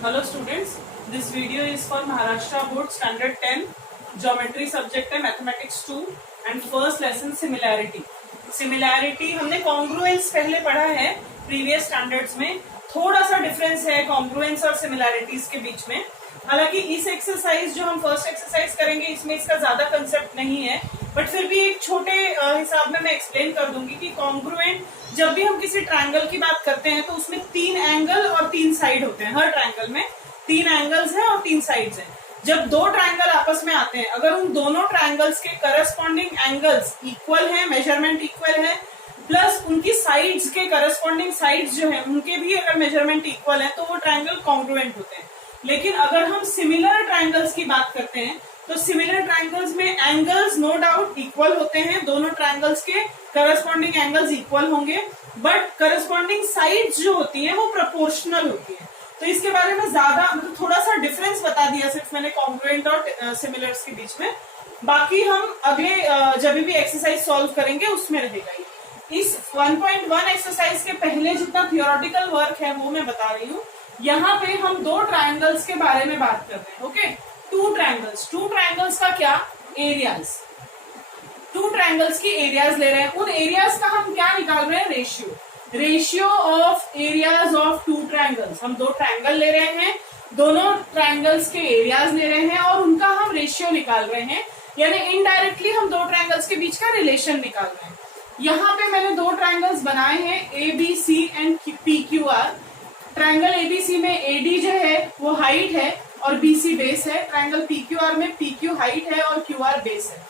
Hello students, this video is for Maharashtra Board Standard 10 Geometry subject है Mathematics 2 and first lesson Similarity. Similarity हमने congruence पहले पढ़ा है previous standards में. थोड़ा सा डिफरेंस है congruence और similarities के बीच में. हालांकि इस एक्सरसाइज जो हम फर्स्ट एक्सरसाइज करेंगे इसमें इसका ज्यादा कंसेप्ट नहीं है, बट फिर भी एक छोटे हिसाब में मैं एक्सप्लेन कर दूंगी कि कॉन्ग्रुएंट जब भी हम किसी ट्रायंगल की बात करते हैं तो उसमें 3 एंगल और 3 साइड होते हैं. हर ट्रायंगल में 3 एंगल्स हैं और 3 साइड्स हैं. जब दो ट्रायंगल आपस में आते हैं, अगर उन दोनों ट्रायंगल्स के करस्पॉन्डिंग एंगल्स इक्वल हैं, मेजरमेंट इक्वल है, प्लस उनकी साइड्स के करस्पॉन्डिंग साइड्स जो है उनके भी अगर मेजरमेंट इक्वल है तो वो ट्रायंगल कॉन्ग्रुएंट होते हैं. लेकिन अगर हम सिमिलर ट्रायंगल्स की बात करते हैं तो सिमिलर ट्रायंगल्स में एंगल्स नो डाउट इक्वल होते हैं, दोनों ट्रायंगल्स के करस्पॉन्डिंग एंगल्स इक्वल होंगे, बट करस्पॉन्डिंग साइड्स जो होती हैं वो प्रोपोर्शनल होती है. तो इसके बारे में ज्यादा मतलब थोड़ा सा डिफरेंस बता दिया सिर्फ मैंने कॉन्ग्रुएंट और सिमिलर्स के बीच में. बाकी हम अगले जब भी एक्सरसाइज सॉल्व करेंगे उसमें रहेगा. इस 1.1 एक्सरसाइज के पहले जितना थियोरेटिकल वर्क है वो मैं बता रही हूँ. यहाँ पे हम दो ट्रायंगल्स के बारे में बात कर रहे हैं. ओके, टू ट्रायंगल्स का क्या एरियाज, टू ट्रायंगल्स की एरियाज ले रहे हैं. उन एरियाज का हम क्या निकाल रहे हैं, ratio of areas of two triangles. हम दो ट्रायंगल ले रहे हैं, दोनों ट्रायंगल्स के एरियाज ले रहे हैं और उनका हम रेशियो निकाल रहे हैं, यानी इनडायरेक्टली हम दो ट्रायंगल्स के बीच का रिलेशन निकाल रहे हैं. यहाँ पे मैंने दो ट्रायंगल्स बनाए हैं, ABC and PQR. Triangle ABC में AD जो है वो हाइट है और BC बेस है. ट्रायंगल PQR में PQ हाइट है और QR बेस है.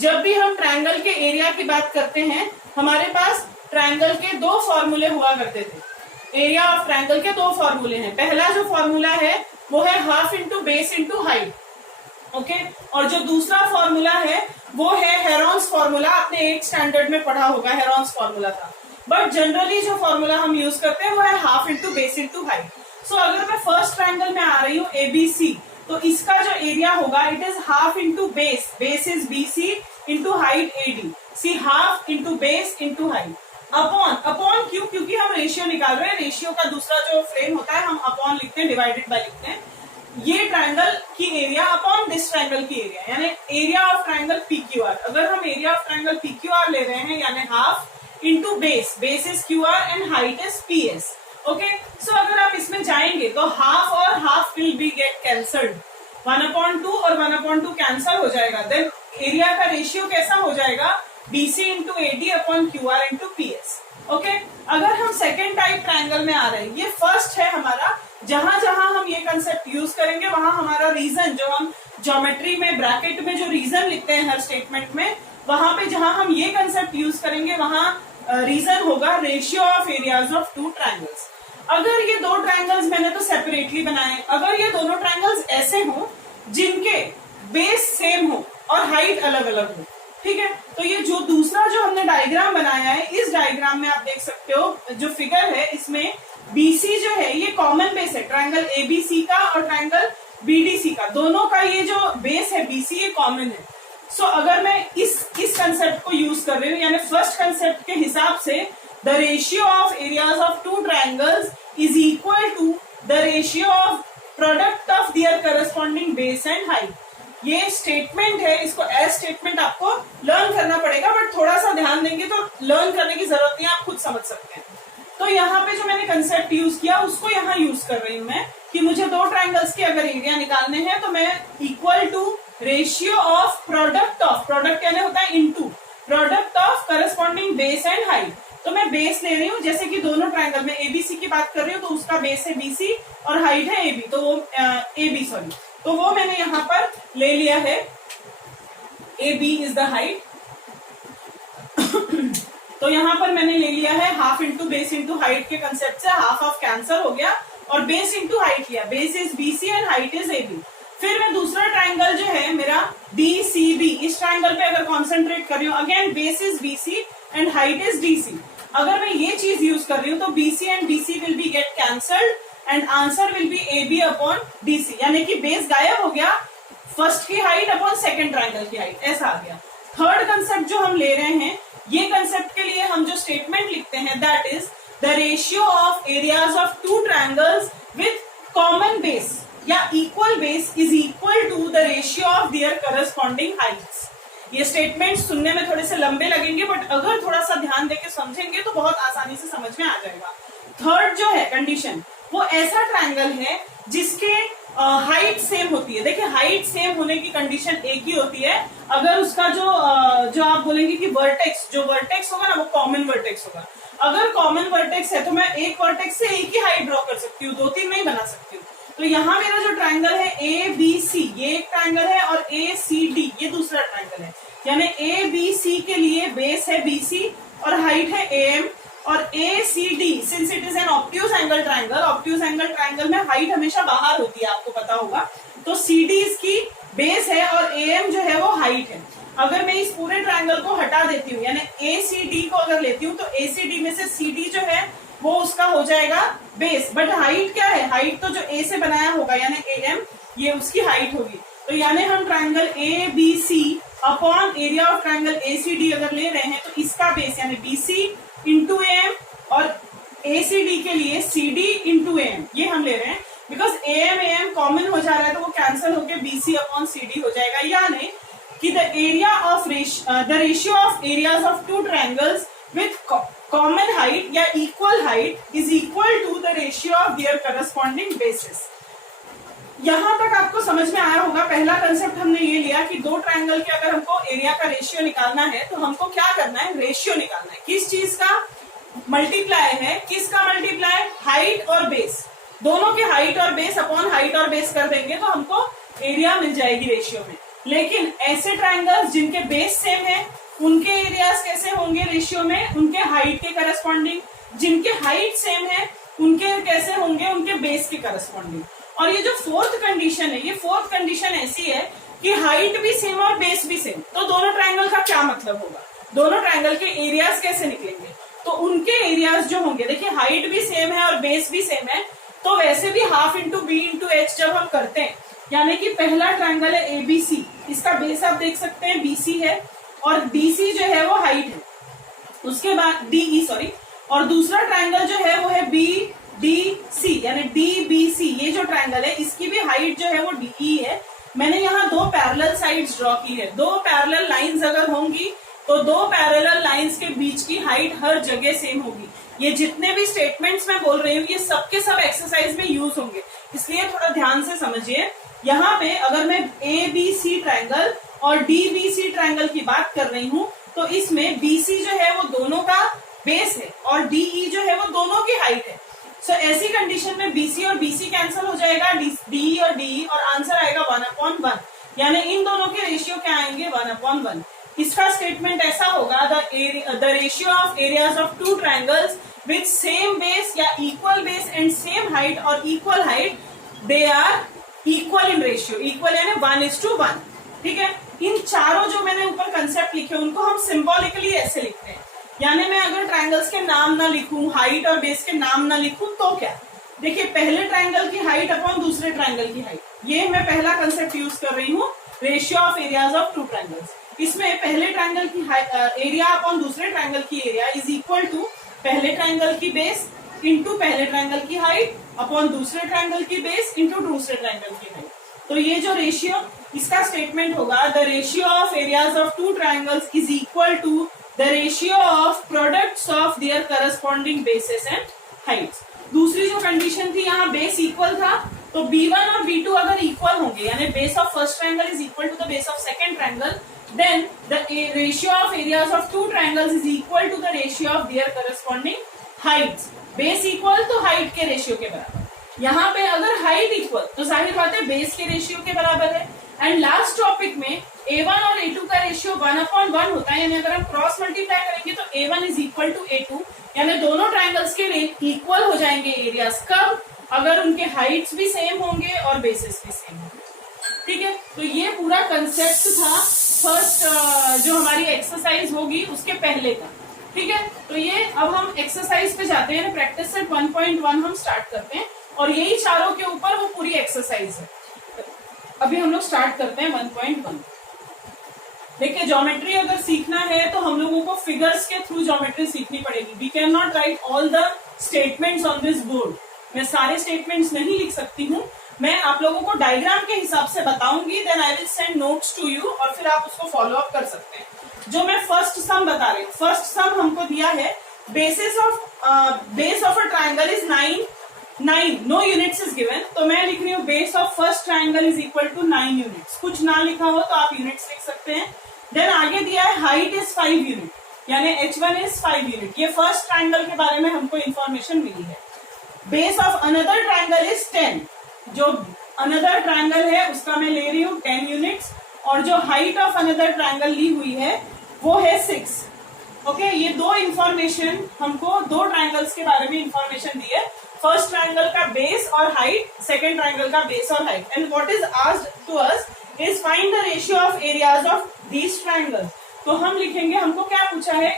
जब भी हम ट्रायंगल के एरिया की बात करते हैं हमारे पास ट्रायंगल के दो फॉर्मूले हुआ करते थे. एरिया ऑफ ट्रायंगल के दो फॉर्मूले हैं. पहला जो फॉर्मूला है वो है half into base into height. Okay, और जो दूसरा फॉर्मूला है वो है हेरॉन्स फॉर्मूला. आपने 8th स्टैंडर्ड में पढ़ा होगा, हेरॉन्स फॉर्मूला था. बट जनरली जो फॉर्मूला हम यूज करते हैं वो है half into base into height. So अगर मैं फर्स्ट ट्रायंगल में आ रही हूँ ABC, तो इसका जो एरिया होगा it is half into base is BC into height AD. See half into base into height upon क्यों, क्योंकि हम रेशियो निकाल रहे हैं. रेशियो का दूसरा जो फ्रेम होता है हम अपॉन लिखते हैं, डिवाइडेड बाय लिखते हैं. ये ट्रायंगल की एरिया अपॉन दिस ट्रायंगल की एरिया, यानी एरिया ऑफ ट्रायंगल PQR. अगर हम एरिया ऑफ ट्रायंगल PQR ले रहे हैं यानी half into base is QR and height is PS. Okay, so अगर आप इसमें जाएंगे तो हाफ और half will be get cancelled, 1/2 और 1/2 कैंसल हो जाएगा. देन एरिया का रेशियो कैसा हो जाएगा, BC into AD upon QR into PS. Okay, अगर हम सेकेंड टाइप ट्रायंगल में आ रहे हैं, ये फर्स्ट है हमारा. जहां जहां हम ये कंसेप्ट यूज करेंगे वहां हमारा रीजन, जो हम ज्योमेट्री में ब्रैकेट में जो रीजन लिखते हैं हर स्टेटमेंट में, वहां पे जहां हम ये कंसेप्ट यूज करेंगे वहां रीजन होगा ratio of areas of two triangles. अगर ये दो ट्रायंगल्स मैंने तो सेपरेटली बनाए, अगर ये दोनों ट्रायंगल्स ऐसे हों जिनके बेस सेम हो और हाइट अलग अलग हो, ठीक है, तो ये जो दूसरा जो हमने डायग्राम बनाया है, इस डायग्राम में आप देख सकते हो जो फिगर है इसमें BC जो है ये कॉमन बेस है. ट्रायंगल ABC का और ट्रायंगल BDC का, दोनों का ये जो बेस है BC ये कॉमन है. सो अगर मैं इस कंसेप्ट को यूज कर रही हूँ, यानी फर्स्ट कंसेप्ट के हिसाब से the ratio of areas of two triangles is equal to the ratio of product of their corresponding base and height. ये स्टेटमेंट है, इसको एज स्टेटमेंट आपको लर्न करना पड़ेगा, बट थोड़ा सा ध्यान देंगे तो लर्न करने की जरूरत नहीं है, आप खुद समझ सकते हैं. तो यहाँ पे जो मैंने कंसेप्ट यूज किया उसको यहाँ यूज कर रही हूँ मैं, कि मुझे दो ट्रायंगल्स के अगर एरिया निकालने हैं तो मैं equal to ratio of product यानी होता है into product of corresponding base and height. तो मैं बेस ले रही हूँ, जैसे कि दोनों ट्रायंगल में ABC की बात कर रही हूँ तो उसका बेस है BC और हाइट है AB, तो वो AB तो वो मैंने यहाँ पर ले लिया है, AB इज द हाइट. तो यहाँ पर मैंने ले लिया है half into base into height के कंसेप्ट से, हाफ ऑफ कैंसर हो गया और बेस इंटू हाइट लिया. Base is BC and height is AB. फिर मैं दूसरा ट्रायंगल जो है मेरा DCB, इस ट्रायंगल पे अगर कॉन्सेंट्रेट कर रही हूँ, again base is BC and height is DC. अगर मैं ये चीज यूज कर रही हूँ तो BC and BC will be get cancelled and answer will be AB upon DC, यानी कि बेस गायब हो गया, फर्स्ट की हाइट अपॉन सेकेंड ट्रायंगल की हाइट, ऐसा आ गया. थर्ड कंसेप्ट जो हम ले रहे हैं, ये कंसेप्ट के लिए हम जो स्टेटमेंट लिखते हैं that is the ratio of areas of two triangles with common base या equal base is equal to the ratio of their corresponding heights. ये स्टेटमेंट सुनने में थोड़े से लंबे लगेंगे, बट अगर थोड़ा सा ध्यान देके समझेंगे तो बहुत आसानी से समझ में आ जाएगा। थर्ड जो है कंडीशन, वो ऐसा ट्रायंगल है जिसके हाइट सेम होती है। देखिए हाइट सेम होने की कंडीशन एक ही होती है अगर उसका जो आप बोलेंगे कि वर्टेक्स, जो वर्टेक्स होगा ना वो कॉमन वर्टेक्स होगा। अगर कॉमन वर्टेक्स है तो मैं एक वर्टेक्स से एक ही हाइट ड्रॉ कर सकती हूँ, दो तीन नहीं बना सकती हूँ। तो यहाँ मेरा जो ट्रायंगल है ए बी सी, ये एक ट्रायंगल है, और ए सी डी ये दूसरा ट्रायंगल है। यानी ए बी सी के लिए बेस है बी सी और हाइट है ए एम, और A C D since it is an obtuse angle triangle, obtuse angle triangle में हाइट हमेशा बाहर होती है, आपको पता होगा। तो सी डी इसकी बेस है और ए एम जो है वो हाइट है। अगर मैं इस पूरे ट्रायंगल को हटा देती हूँ, यानी ए सी डी को अगर लेती हूँ, तो ए सी डी में से सी डी जो है वो उसका हो जाएगा बेस, बट हाइट क्या है, हाइट तो जो ए से बनाया होगा यानी ए एम, ये उसकी हाइट होगी। तो यानी हम triangle A B C upon area of triangle A C D अगर ले रहे हैं तो इसका बेस यानी B C into A M, और ए सी डी के लिए C D into A M ये हम ले रहे हैं। बिकॉज ए एम कॉमन हो जा रहा है तो वो कैंसिल होकर B C upon C D हो जाएगा। यानी कि the area of the ratio of areas of two triangles with common height या equal height is equal to the ratio of their corresponding bases. यहां तक आपको समझ में आया होगा। पहला कंसेप्ट हमने ये लिया कि दो ट्रायंगल के अगर हमको एरिया का रेशियो निकालना है तो हमको क्या करना है, रेशियो निकालना है। किस चीज का मल्टीप्लाई है, किसका मल्टीप्लाई, हाइट और बेस, दोनों के हाइट और बेस अपॉन हाइट और बेस कर देंगे तो हमको एरिया मिल जाएगी रेशियो में। लेकिन ऐसे ट्रायंगल्स जिनके बेस सेम है उनके एरियाज कैसे होंगे रेशियो में, उनके हाइट के करस्पॉन्डिंग। जिनके हाइट सेम है उनके कैसे होंगे, उनके बेस के करस्पॉन्डिंग। और ये जो फोर्थ कंडीशन है, ये फोर्थ कंडीशन ऐसी है कि हाइट भी सेम और बेस भी सेम। तो दोनों ट्रायंगल का क्या मतलब होगा, दोनों ट्रायंगल के एरियाज कैसे निकलेंगे, तो उनके एरियाज जो होंगे, देखिए हाइट भी सेम है और बेस भी सेम है, तो वैसे भी half into B into H जब हम करते हैं, यानी कि पहला ट्रायंगल है एबीसी, इसका बेस आप देख सकते हैं बीसी है और बीसी जो है वो हाइट है, उसके बाद डीई सॉरी, और दूसरा ट्रायंगल जो है वो है बी डी सी यानी डी बी सी। ये जो ट्रायंगल है इसकी भी हाइट जो है वो डीई है। मैंने यहाँ दो पैरेलल साइड्स ड्रॉ की है। दो पैरेलल लाइंस अगर होंगी तो दो पैरेलल लाइंस के बीच की हाइट हर जगह सेम होगी। ये जितने भी स्टेटमेंट्स मैं बोल रही हूँ ये सब के सब एक्सरसाइज में यूज होंगे, इसलिए थोड़ा ध्यान से समझिए। यहाँ पे अगर मैं ए बी सी ट्रायंगल और डी बी सी ट्रायंगल की बात कर रही हूँ तो इसमें बीसी जो है वो दोनों का बेस है और डीई जो है वो दोनों की हाइट है। सो ऐसी कंडीशन में बीसी और बीसी कैंसिल हो जाएगा, डीई और डीई, और आंसर आएगा 1/1, यानी इन दोनों के रेशियो क्या आएंगे 1/1। इसका स्टेटमेंट ऐसा होगा, the ratio of areas of two triangles with same base या equal base and same height और equal height, they are equal in ratio. Equal यानी 1:1, ठीक है। इन चारों जो मैंने ऊपर कंसेप्ट लिखे उनको हम सिंबॉलिकली ऐसे लिखते हैं, यानी मैं अगर ट्रायंगल्स के नाम ना लिखूं, हाइट और बेस के नाम ना लिखूं तो क्या, देखिए पहले ट्रायंगल की हाइट अपॉन दूसरे ट्रायंगल की हाइट, ये मैं पहला कंसेप्ट यूज कर रही हूँ, ratio of areas of two triangles. इसमें पहले ट्रायंगल की एरिया अपॉन दूसरे ट्रायंगल की एरिया इज इक्वल टू पहले ट्रायंगल की बेस इंटू पहले ट्रायंगल की हाइट अपॉन दूसरे ट्रायंगल की बेस इंटू दूसरे ट्रायंगल की हाइट। तो ये जो रेशियो, इसका स्टेटमेंट होगा, the ratio of areas of two triangles is equal to the ratio of products of their corresponding bases and heights। दूसरी जो कंडीशन थी यहाँ बेस इक्वल था, तो B1 और B2 अगर इक्वल होंगे यानी base of first triangle is equal to the base of second triangle, then the ratio of areas of two triangles is equal to the ratio of their corresponding heights. Base equal तो height के रेशियो के बराबर। यहाँ पे अगर height equal तो जाहिर बात है बेस के रेशियो के बराबर है। एंड लास्ट टॉपिक में A1 और A2 का रेशियो 1/1 होता है, यानी अगर हम क्रॉस मल्टीप्लाई करेंगे तो A1 is equal to A2, यानी दोनों ट्रायंगल्स के इक्वल हो जाएंगे एरियाज। कब, अगर उनके हाइट्स भी सेम होंगे और बेसिस भी सेम होंगे, ठीक है। तो ये पूरा कंसेप्ट था फर्स्ट जो हमारी एक्सरसाइज होगी उसके पहले का, ठीक है। तो ये अब हम एक्सरसाइज पे जाते हैं, प्रैक्टिस सेट 1.1 हम स्टार्ट करते हैं और यही चारों के ऊपर वो पूरी एक्सरसाइज है। अभी हम लोग स्टार्ट करते हैं 1.1। देखिए ज्योमेट्री अगर सीखना है तो हम लोगों को फिगर्स के थ्रू ज्योमेट्री सीखनी पड़ेगी। We cannot write all the statements on this board, मैं सारे स्टेटमेंट्स नहीं लिख सकती हूँ, मैं आप लोगों को डायग्राम के हिसाब से बताऊंगी, then I will send notes to you और फिर आप उसको फॉलो अप कर सकते हैं। जो मैं फर्स्ट सम बता रही हूँ, फर्स्ट सम हमको दिया है base of a triangle is 9 no units is given, तो मैं लिख रही हूँ base of first triangle is equal to 9 units. कुछ ना लिखा हो तो आप यूनिट्स लिख सकते हैं। देन आगे दिया है हाइट इज 5 यूनिट, यानी h1 इज 5 यूनिट। ये फर्स्ट ट्राइंगल के बारे में हमको इंफॉर्मेशन मिली है। Base of another triangle is 10, जो अनदर ट्राइंगल है उसका मैं ले रही हूँ 10 यूनिट्स, और जो हाइट ऑफ अनदर ट्राइंगल ली हुई है वो है 6। ओके, ये दो इंफॉर्मेशन हमको दो ट्राइंगल्स के बारे में इंफॉर्मेशन दी है, फर्स्ट ट्राइंगल का बेस और हाइट, सेकेंड ट्राइंगल का बेस और height. And what is asked to us is find the ratio of areas of these triangles. तो हम लिखेंगे, हमको क्या पूछा है,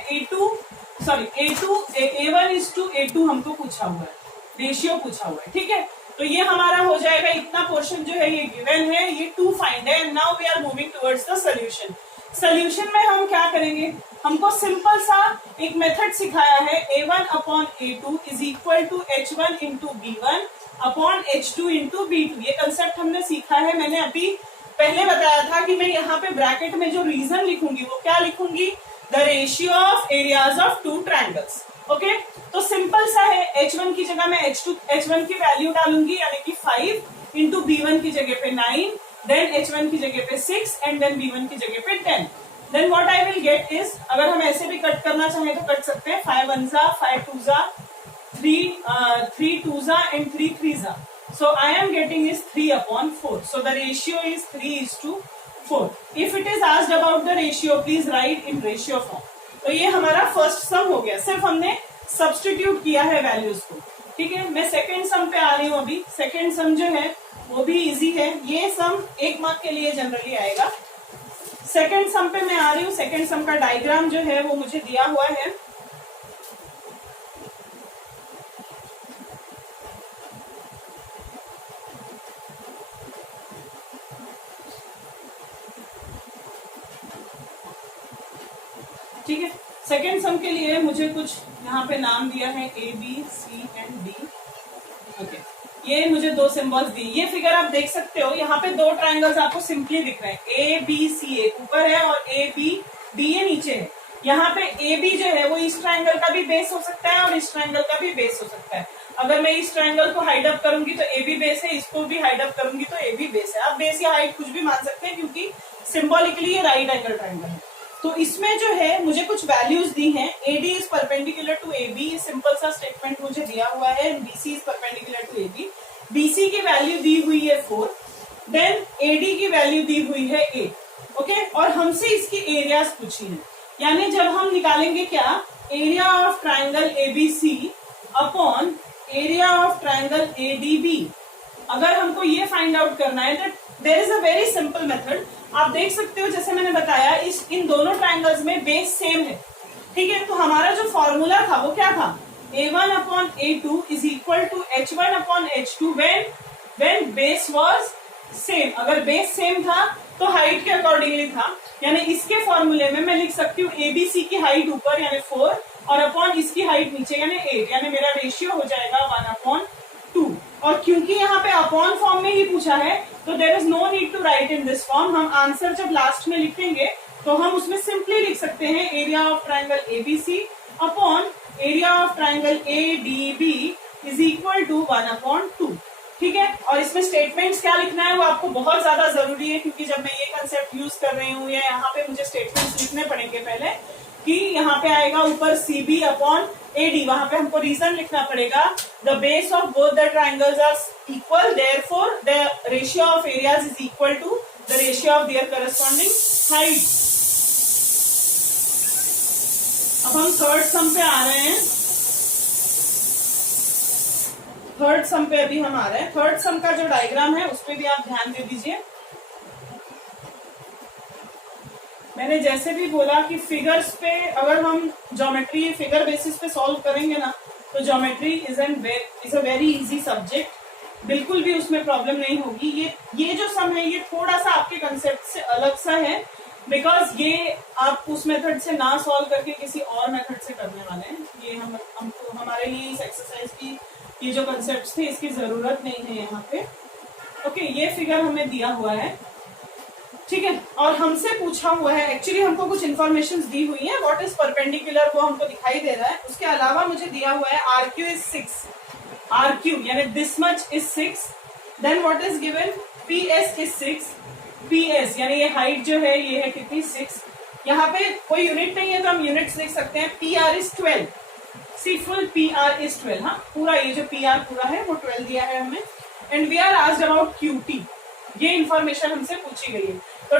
A1 is to A2 हमको पूछा हुआ है, रेशियो पूछा हुआ है। ठीक है, तो ये हमारा हो जाएगा, इतना पोर्शन जो है ये गिवन है, ये 2 फाइंड है। Now we are moving towards the solution. Solution में हम क्या करेंगे, हमको सिंपल सा एक मेथड सिखाया है, A1 upon A2 is equal to H1 into B1 upon H2 into B2। ये कंसेप्ट हमने सीखा है, मैंने अभी पहले बताया था कि मैं यहाँ पे ब्रैकेट में जो रीजन लिखूंगी वो क्या लिखूंगी, the ratio of areas of 2 triangles. Okay, तो सिंपल सा है, H1 की जगह मैं H1 की वैल्यू डालूंगी, यानी कि 5 इंटू B1 की जगह पे 9, देन H1 की जगह पे 6 एंड देन B1 की जगह पे 10। Then what I will get is, अगर हम ऐसे भी कट करना चाहें तो कट सकते हैं, 5 1 जा, 5 2 जा, 3 2 जा एंड 3 3 जा। So I am getting is 3 upon 4. So the ratio is 3 is to 4. If it is asked about the ratio, please write in ratio form. तो ये हमारा फर्स्ट सम हो गया, सिर्फ हमने सब्स्टिट्यूट किया है वैल्यूज को। ठीक है, मैं सेकेंड सम पे आ रही हूँ अभी। सेकेंड सम जो है वो भी इजी है, ये सम 1 मार्क के लिए जनरली आएगा। सेकेंड सम पे मैं आ रही हूँ। सेकेंड सम का डायग्राम जो है वो मुझे दिया हुआ है। ठीक है, सेकेंड सम के लिए मुझे कुछ यहाँ पे नाम दिया है A B C and D। Okay, ये मुझे 2 सिंबल्स दी। ये फिगर आप देख सकते हो, यहाँ पे 2 ट्राइंगल्स आपको सिंपली दिख रहे हैं, A B C एक ऊपर है और A B D ये नीचे है। यहाँ पे A B जो है वो इस ट्राइंगल का भी बेस हो सकता है और इस ट्राइंगल का भी बेस हो सकता है। अगर मैं इस ट्राइंगल को हाइड अप करूंगी तो A B बेस है, इसको भी हाइड अप करूंगी तो A B बेस है। आप बेस या हाइट कुछ भी मान सकते हैं, क्योंकि सिंबॉलिकली ये राइट एंगल ट्राइंगल है। तो इसमें जो है मुझे कुछ वैल्यूज दी हैं, AD is perpendicular to AB, simple सा स्टेटमेंट मुझे दिया हुआ है, BC is perpendicular to AB। BC की वैल्यू दी हुई है 4, देन AD की वैल्यू दी हुई है 8। ओके, और हमसे इसकी एरियाज पूछी है, यानी जब हम निकालेंगे क्या, area of triangle ABC upon area of triangle ADB। अगर हमको ये फाइंड आउट करना है तो there is a very simple method. आप देख सकते हो, जैसे मैंने बताया, इन दोनों ट्राइंगल्स में बेस सेम है। ठीक है, तो हमारा जो फॉर्मूला था वो क्या था, A1 upon A2 is equal to H1 upon H2 when base was same. अगर बेस सेम था तो हाइट के अकॉर्डिंगली था, यानी इसके फॉर्मूले में मैं लिख सकती हूँ ABC की हाइट ऊपर यानी 4 और अपॉन इसकी हाइट नीचे यानी 8, यानी मेरा रेशियो हो जाएगा 1/2। और क्योंकि यहाँ पे अपॉन फॉर्म में ही पूछा है तो there is no need to write in this form. हम आंसर जब लास्ट में लिखेंगे तो हम उसमें सिंपली लिख सकते हैं area of triangle ABC upon area of triangle ADB is equal to 1/2। ठीक है, और इसमें स्टेटमेंट्स क्या लिखना है वो आपको बहुत ज्यादा जरूरी है, क्योंकि जब मैं ये कंसेप्ट यूज कर रही हूँ या यहाँ पे मुझे स्टेटमेंट्स लिखने पड़ेंगे पहले, कि यहाँ पे आएगा ऊपर CB अपॉन AD, वहां पे हमको रीजन लिखना पड़ेगा, the base of both the triangles are equal, therefore the ratio of areas is equal to the ratio of their corresponding height. अब हम थर्ड सम पे आ रहे हैं। थर्ड सम पे अभी हम आ रहे हैं। थर्ड सम का जो डायग्राम है उस पर भी आप ध्यान दे दीजिए। मैंने जैसे भी बोला कि फिगर्स पे अगर हम ज्योमेट्री फिगर बेसिस पे सॉल्व करेंगे ना, तो geometry is a very easy subject, बिल्कुल भी उसमें प्रॉब्लम नहीं होगी। ये जो सम है ये थोड़ा सा आपके कंसेप्ट से अलग सा है, बिकॉज ये आप उस मेथड से ना सॉल्व करके किसी और मेथड से करने वाले हैं। ये हमको हमारे लिए इस एक्सरसाइज की ये जो कंसेप्ट थे इसकी जरूरत नहीं है यहाँ पे। ओके, ये फिगर हमें दिया हुआ है, ठीक है, और हमसे पूछा हुआ है, एक्चुअली हमको कुछ इन्फॉर्मेशन दी हुई है, व्हाट इज परपेंडिकुलर वो हमको दिखाई दे रहा है, उसके अलावा मुझे दिया हुआ है R Q is 6, R Q यानी this much is 6, then what is given P S is 6, P S यानी ये हाइट जो है ये है कितनी 6, यहाँ पे कोई यूनिट नहीं है तो हम यूनिट्स लिख सकते हैं, P R is 12, see full P R is 12, हाँ पूरा ये जो पी आर पूरा है वो 12 दिया है हमें, and we are asked about Q T, ये इंफॉर्मेशन हमसे पूछी गई है। तो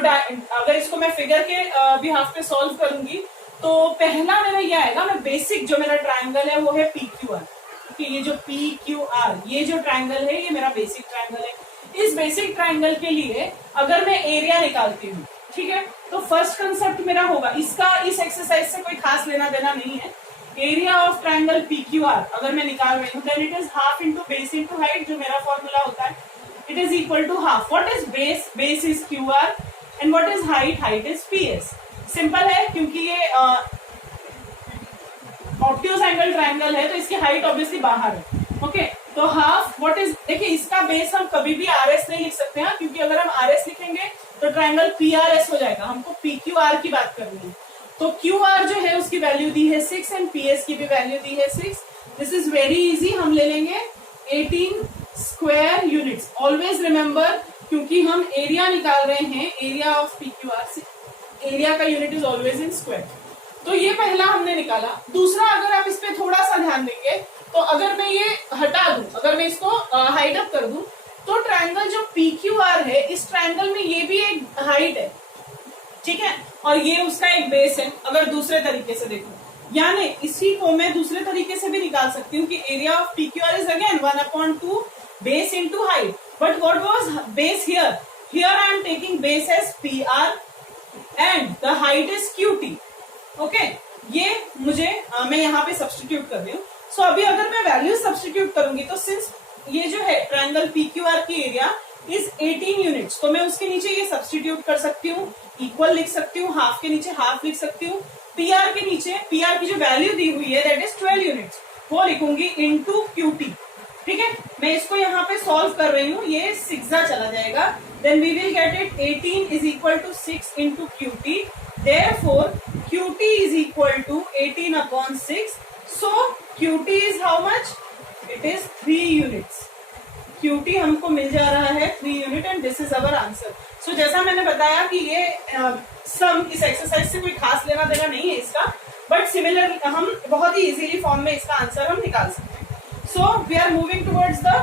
अगर इसको मैं फिगर के बिहाफ पे सॉल्व करूंगी तो पहला मेरा ये आएगा, मैं बेसिक जो मेरा ट्रायंगल है वो है पी क्यू आर, ये जो पी क्यू आर ये जो ट्रायंगल है ये मेरा बेसिक ट्रायंगल है। इस बेसिक ट्रायंगल के लिए अगर मैं एरिया निकालती हूँ, ठीक है, तो फर्स्ट कंसेप्ट मेरा होगा, इसका इस एक्सरसाइज से कोई खास लेना देना नहीं है, area of triangle P Q R अगर मैं निकाल रही हूँ then it is half into base into height, जो मेरा फॉर्मूला होता है, it is equal to half. What is base? Base is QR and what is height? Height is PS. Simple है क्योंकि ये ऑब्ट्यूज एंगल ट्रायंगल है तो इसकी हाइट ऑब्वियसली बाहर है। ओके, तो हाफ व्हाट इज, देखिए इसका बेस हम कभी भी आरएस नहीं लिख सकते हैं क्योंकि अगर हम आरएस लिखेंगे तो ट्रायंगल पीआरएस हो जाएगा, हमको पीक्यूआर की बात करनी है, तो क्यूआर जो है उसकी वैल्यू दी है 6 एंड पीएस की भी वैल्यू दी है 6। दिस इज वेरी इजी, हम ले लेंगे 18 स्क्वायर यूनिट्स, ऑलवेज रिमेंबर क्योंकि हम एरिया निकाल रहे हैं, एरिया ऑफ पीक्यूआर से एरिया का unit is always in square. तो ये पहला हमने निकाला। दूसरा, अगर आप इस पे थोड़ा सा ध्यान देंगे तो अगर मैं ये हटा दूं, अगर मैं इसको हाइड अप कर दूं तो ट्रायंगल जो पीक्यूआर है इस ट्रायंगल में ये भी एक हाइट है, ठीक है, और ये उसका एक बेस है। अगर दूसरे तरीके से देखो, यानी इसी को मैं दूसरे तरीके से भी निकाल सकती हूँ कि area of PQR is again 1/2 base into height, but what was base here? Here I am taking base as PR and the height is QT. Okay, ये मुझे मैं यहाँ पे सब्स्टिट्यूट कर रही हूँ। सो अभी अगर मैं वैल्यू सब्स्टिट्यूट करूंगी तो सिंस ये जो है ट्रायंगल PQR की एरिया इज 18 यूनिट्स, तो मैं उसके नीचे ये सब्स्टिट्यूट कर सकती हूँ, इक्वल लिख सकती हूँ, हाफ के नीचे हाफ लिख सकती हूँ, PR के नीचे PR की जो वैल्यू दी हुई है दैट इज 12 यूनिट्स वो लिखूंगी इनटू QT, ठीक है। मैं इसको यहाँ पे सॉल्व कर रही हूँ, ये 6 चला जाएगा, then we will get it 18 is equal to 6 into QT, therefore QT is equal to 18/6, so QT is how much, it is 3 units, QT हमको मिल जा रहा है 3 unit and this is our answer. So जैसा मैंने बताया कि ये सम इस एक्सरसाइज से कोई खास लेना देना नहीं है इसका, बट सिमिलर हम बहुत ही इजीली फॉर्म में इसका आंसर हम निकाल सकते हैं। So we are moving towards the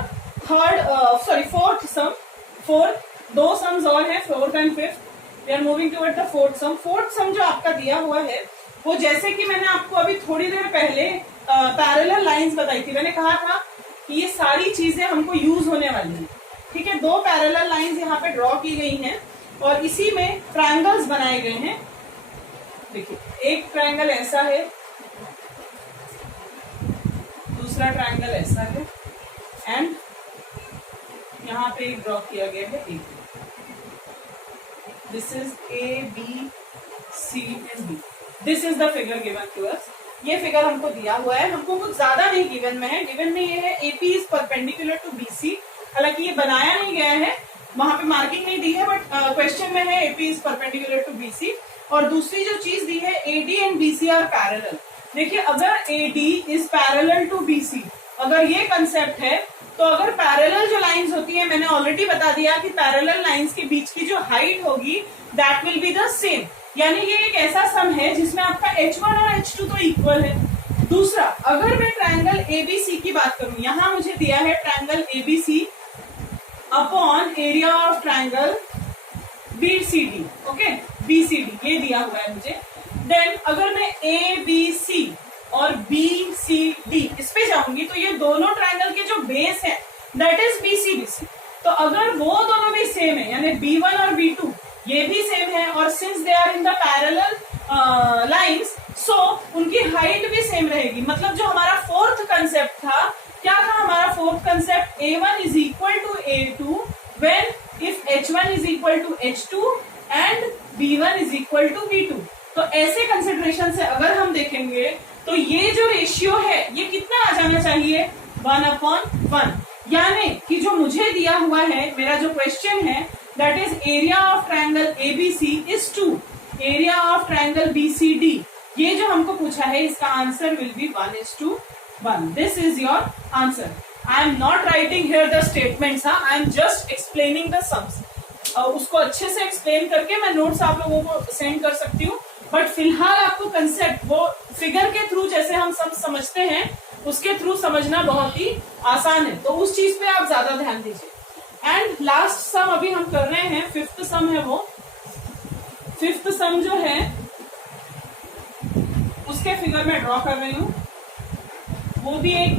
fourth sum. दो sums और है, fourth and fifth. We are moving towards the fourth sum. Fourth sum जो आपका दिया हुआ है वो जैसे कि मैंने आपको अभी थोड़ी देर पहले पैरेलल लाइंस बताई थी, मैंने कहा था कि ये सारी चीजें हमको यूज होने वाली है, ठीक है। 2 पैरेलल लाइंस यहाँ पे ड्रॉ की गई हैं और इसी में ट्रायंगल्स बनाए गए हैं। देखिए, एक ट्रायंगल ऐसा है, दूसरा ट्रायंगल ऐसा है एंड यहाँ पे एक ड्रॉ किया गया है A, this is A B C and D, this is the figure given to us. ये फिगर हमको दिया हुआ है, हमको कुछ ज्यादा नहीं गिवन में है, गिवन में ये है AP is perpendicular to BC, हालांकि ये बनाया नहीं गया है, वहां पे मार्किंग नहीं दी है, बट क्वेश्चन में है AP is perpendicular to BC. और दूसरी जो चीज दी है AD and BC are parallel. देखिए, अगर AD is parallel to BC, अगर ये कंसेप्ट है तो अगर पैरेलल जो लाइंस होती है, मैंने ऑलरेडी बता दिया कि पैरेलल लाइंस के बीच की जो हाइट होगी that will be the same, यानी ये एक ऐसा सम है जिसमें आपका H1 और H2 तो इक्वल है। दूसरा, अगर मैं ट्रायंगल ABC की बात करूं, यहां मुझे दिया है triangle ABC upon area of triangle BCD, okay, BCD ये दिया हुआ है मुझे। देन अगर मैं ABC और BCD इस पे जाऊंगी तो ये दोनों ट्रायंगल के जो बेस है दैट इज BCBC, तो अगर वो दोनों भी सेम है यानी B1 और B2 ये भी सेम है और since they are in the parallel lines so उनकी हाइट भी सेम रहेगी। मतलब जो हमारा फोर्थ कंसेप्ट था, क्या था हमारा fourth concept, A1 is equal to A2 when if H1 is equal to H2 and B1 is equal to B2। तो ऐसे कंसिडरेशन से अगर हम देखेंगे तो ये जो रेशियो है ये कितना आ जाना चाहिए, 1/1, यानी कि जो मुझे दिया हुआ है, मेरा जो क्वेश्चन है, that is area of triangle ABC is 2, area of triangle BCD, ये जो हमको पूछा है इसका answer will be 1:1. This is your answer. I am not writing here the statements, I am just explaining the sums. उसको अच्छे से explain करके मैं नोट्स आप लोगों को सेंड कर सकती हूँ, बट फिलहाल आपको कंसेप्ट वो फिगर के थ्रू जैसे हम सब समझते हैं उसके थ्रू समझना बहुत ही आसान है, तो उस चीज पे आप ज्यादा ध्यान दीजिए. एंड लास्ट सम अभी हम कर रहे हैं, 5th सम है वो. 5th सम जो है उसके फिगर में ड्रॉ कर रही हूँ. वो भी एक,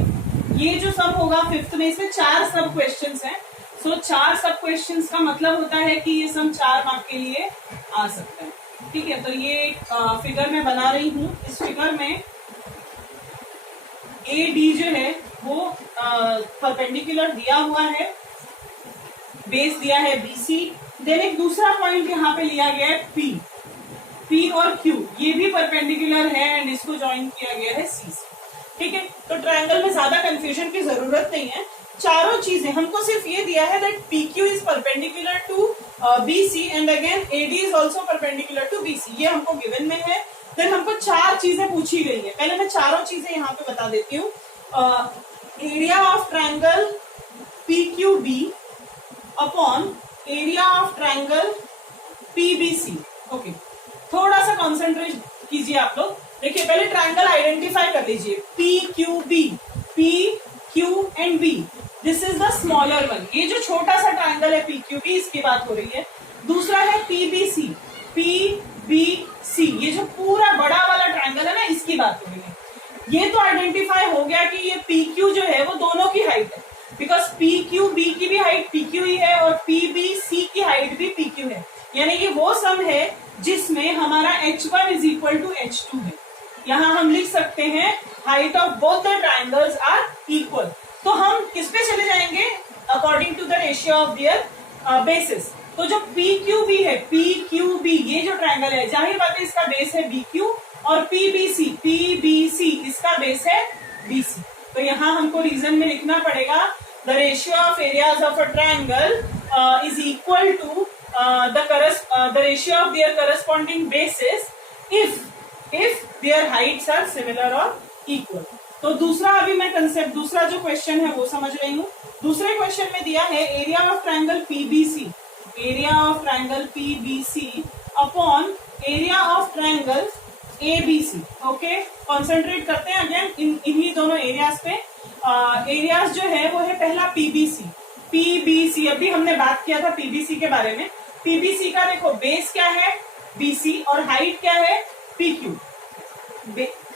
ये जो सम होगा 5th में, इसमें 4 सब क्वेश्चंस हैं. सो 4 सब क्वेश्चंस का मतलब होता है कि ये सम 4 मार्क के लिए आ सकता है. ठीक है, तो ये एक फिगर मैं बना रही हूँ. इस फिगर में AD जो है वो परपेंडिकुलर दिया हुआ है, बेस दिया है BC, देन एक दूसरा पॉइंट यहाँ पे लिया गया है P और Q, ये भी परपेंडिकुलर है एंड इसको ज्वाइन किया गया है C से. ठीक है, तो ट्रायंगल में ज्यादा कंफ्यूजन की जरूरत नहीं है. चारों चीजें हमको सिर्फ ये दिया है that PQ is perpendicular to BC and again AD is also perpendicular to BC, ये हमको गिवन में है. फिर हमको 4 चीजें पूछी गई है. पहले मैं चारों चीजें यहाँ पे बता देती हूँ. Area of triangle PQB upon area of triangle PBC. Okay, थोड़ा सा कॉन्सेंट्रेट कीजिए आप लोग. देखिए, पहले ट्रायंगल आइडेंटिफाई कर लीजिए. PQB, P, Q and B, this is the smaller one. ये जो छोटा सा ट्रायंगल है PQB, इसकी बात हो रही है. दूसरा है PBC, PBC, ये जो पूरा बड़ा वाला ट्रायंगल है ना, इसकी बात हो रही है. ये तो आइडेंटिफाई हो गया कि ये PQ जो है वो दोनों की हाइट है, बिकॉज PQB की भी हाइट PQ ही है और PBC की हाइट भी PQ है. यानी ये वो सम है जिसमें हमारा H1 is equal to H2 है. यहाँ हम लिख सकते हैं height of both the triangles are equal. तो हम किस पे चले जाएंगे? According to the ratio of their bases. तो जो PQB है, PQB ये जो ट्रायंगल है, जाहिर बात है इसका बेस है BQ, और PBC इसका बेस है BC. तो यहाँ हमको रीजन में लिखना पड़ेगा the ratio of areas of a triangle is equal to the ratio of their corresponding bases if their heights are similar or equal. तो दूसरा अभी मैं कंसेप्ट, दूसरा जो क्वेश्चन है वो समझ रही हूँ. दूसरे क्वेश्चन में दिया है area of triangle PBC, area of triangle PBC upon area of triangle ABC. Okay, concentrate करते हैं अगेन इन्हीं दोनों एरियाज पे. एरियाज जो है वो है पहला PBC. अभी हमने बात किया था PBC के बारे में. PBC का देखो बेस क्या है BC और हाइट क्या है PQ.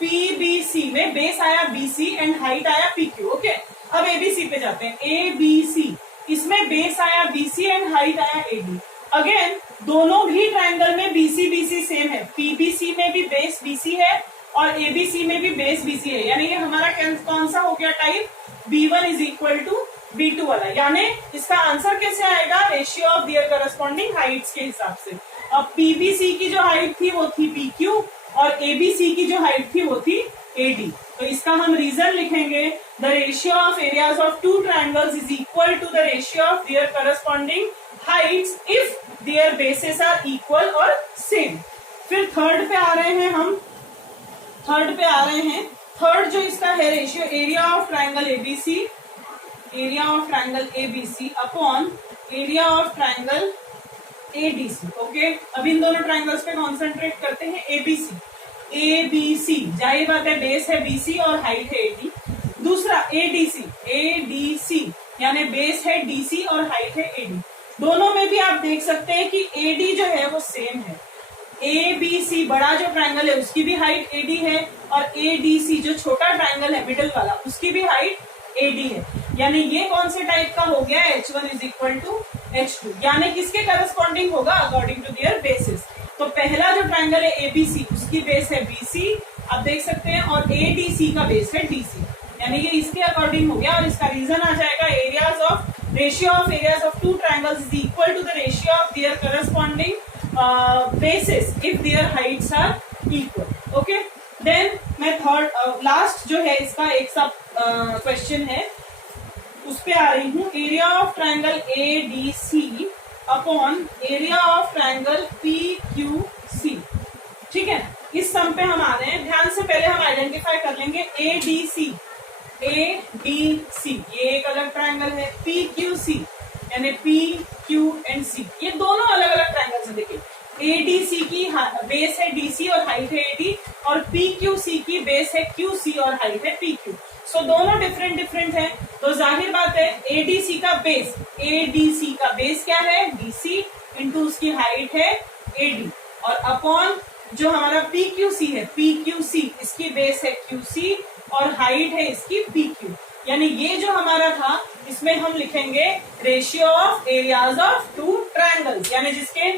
PBC में बेस आया BC एंड हाइट आया PQ. ओके, अब ABC पे जाते हैं. ABC, इसमें बेस आया BC एंड हाइट आया AD. अगेन दोनों भी ट्रायंगल में BC सेम है. PBC में भी बेस BC है और ABC में भी बेस BC है. यानी ये हमारा कौन सा हो गया type? B1 is equal to B2 वाला. यानी इसका आंसर कैसे आएगा? Ratio of their corresponding Heights के हिसाब से. अब PBC की जो हाइट थी वो थी PQ और ABC की जो हाइट थी वो थी AD. तो इसका हम रीजन लिखेंगे the ratio of areas of two triangles is equal to the ratio of their corresponding heights if their bases are equal और सेम. फिर थर्ड पे आ रहे हैं हम. थर्ड जो इसका है ratio area of triangle ABC, area of triangle ABC upon area of triangle ADC. Okay, अब इन दोनों ट्रायंगल्स पे कॉन्सेंट्रेट करते हैं. ABC, जाहिर बात है बेस है BC और हाइट है AD. दूसरा ADC यानी बेस है DC और हाइट है AD. दोनों में भी आप देख सकते हैं कि AD जो है वो सेम है. ABC बड़ा जो ट्रायंगल है उसकी भी हाइट AD है और ADC जो छोटा ट्रायंगल है मिडिल वाला उसकी भी हाइट AD है. यानी ये कौन से टाइप का हो गया? H1 is equal to H2. यानी किसके करस्पॉन्डिंग होगा? According to their bases. तो पहला जो ट्रायंगल है ABC उसकी बेस है BC, आप देख सकते हैं, और ADC का बेस है DC. यानी ये इसके अकॉर्डिंग हो गया और इसका रीजन आ जाएगा areas of ratio of areas of two triangles is equal to the ratio of their corresponding bases if their heights are equal. Okay, then मैं थर्ड लास्ट जो है इसका एक सब क्वेश्चन है बता रही हूँ area of triangle A D C upon area of triangle P Q C. ठीक है, इस सम पे हम आ रहे हैं। ध्यान से पहले हम आइडेंटिफाई कर लेंगे ए डी सी ये एक अलग ट्राइंगल है, पी क्यू सी यानी पी क्यू एंड सी ये दोनों अलग अलग ट्राइंगल्स हैं। देखिए एडीसी की बेस है डीसी और हाइट है एडी, और पीक्यूसी की बेस है क्यूसी और हाइट है पीक्यू। सो दोनों डिफरेंट डिफरेंट है, तो जाहिर बात है एडीसी का बेस क्या है डीसी इंटू उसकी हाइट है एडी, और अपॉन जो हमारा पीक्यूसी है पीक्यूसी इसकी बेस है क्यूसी और हाइट है इसकी पीक्यू। यानी ये जो हमारा था इसमें हम लिखेंगे ratio of areas of two triangles, यानी जिसके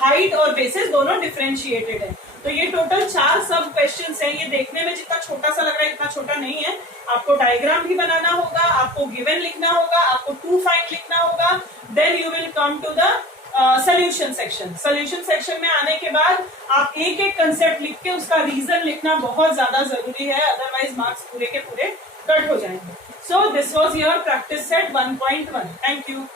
हाइट और बेसिस दोनों डिफरेंशिएटेड है। तो ये टोटल 4 सब क्वेश्चंस हैं। ये देखने में जितना छोटा सा लग रहा है इतना छोटा नहीं है। आपको डायग्राम भी बनाना होगा, आपको गिवन लिखना होगा, आपको टू फाइंड लिखना होगा, then you will come to the solution section. Solution section में आने के बाद आप एक एक कंसेप्ट लिख के उसका रीजन लिखना बहुत ज्यादा जरूरी है, अदरवाइज मार्क्स पूरे के पूरे कट हो जाएंगे। So this was your practice set 1.1। Thank you.